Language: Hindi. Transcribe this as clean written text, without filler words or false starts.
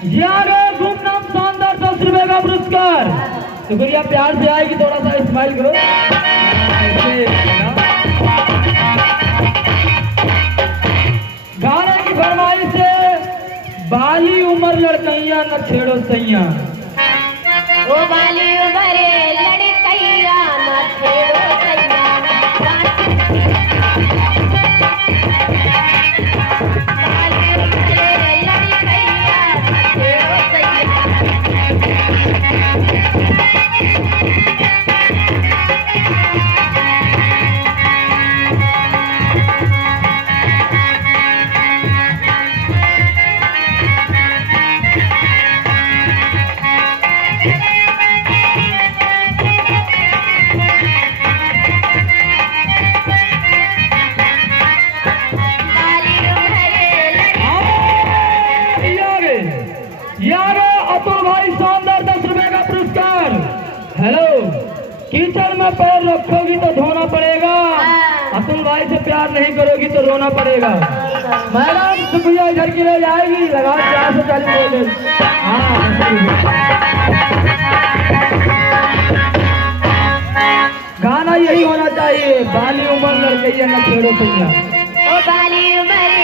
यारो गुमनाम शानदार 10 रुपए का पुरस्कार। शुक्रिया, प्यार से आएगी, थोड़ा सा स्माइल करो। गाने की फरमाइश से बाली उम्र लड़कैया न छेड़ो सैया। ओ बाली उम्र लड़कैया न छेड़ो सैया। बाली उम्र लड़कैया न छेड़ो यारो अतुल भाई शानदार 10 रुपए का पुरस्कार। हेलो, कीचड़ में पैर रखोगी तो धोना पड़ेगा, अतुल भाई से प्यार नहीं करोगी तो रोना पड़ेगा। मैडम शुक्रिया, इधर की ले जाएगी, लगा 440 गाना यही होना चाहिए, बाली उम्र लड़कैया न छेड़ो सैया। ओ बाली उम्र